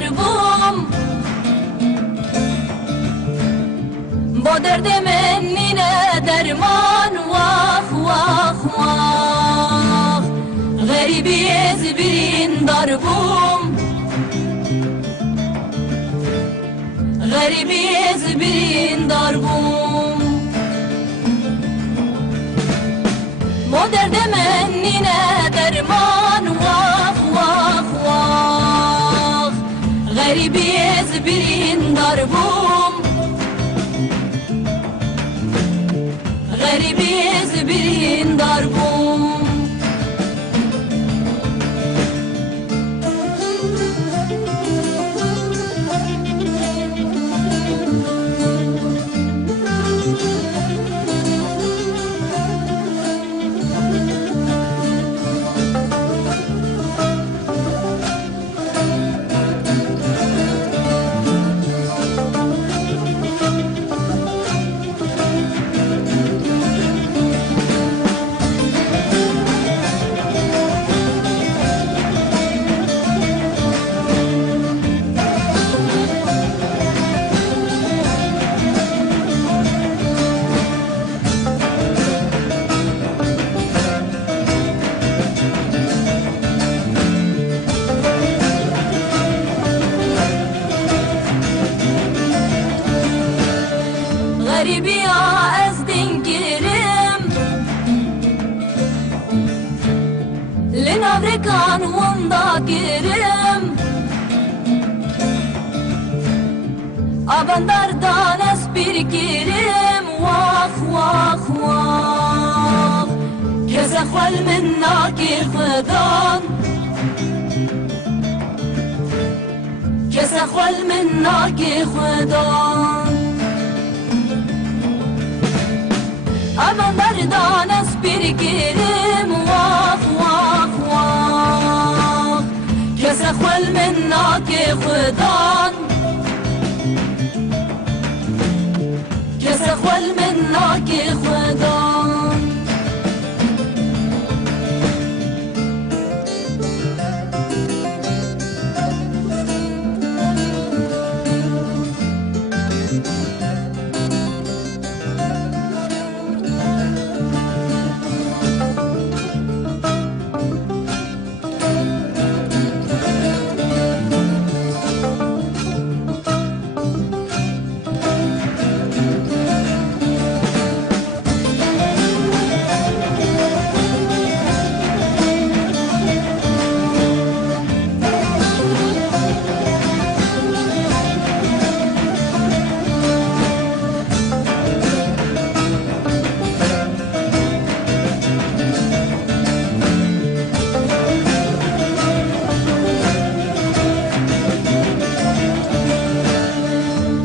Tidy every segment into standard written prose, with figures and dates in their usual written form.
داربوم با درد من نینه درمان واخ واخ واخ غریبی از برین داربوم غریبی از برین داربوم با درد من نینه درمان واخ واخ واخ غریبی از برین داربوم غریبی از برین داربوم غریبی از دین گیرم لنابرکان وندا گیرم آبندار دانس بیر گیرم واخ واخ واخ کس اخوال من ناکی خدان کس اخوال من ناکی خدان Aman dardan espir girim واخ واخ واخ كس اخوال منك خدان كس اخوال منك خدان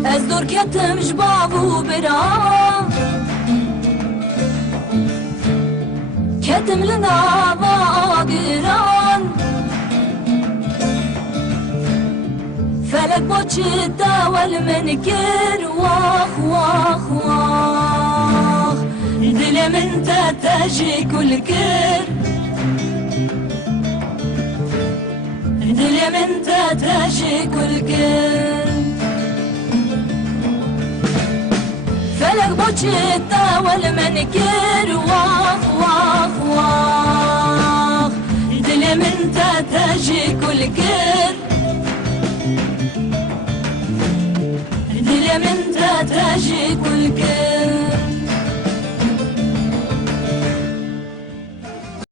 از دور کتم جبابو برا کتم لنا باقران فلك بوچتا والمنكر واخ واخ واخ دل من تتجي كل كر دل من تتجي كل كر فلك بوچتا والمنكر واخ واخ واخ دل من تتجي كل كر دل من تتجي كل كر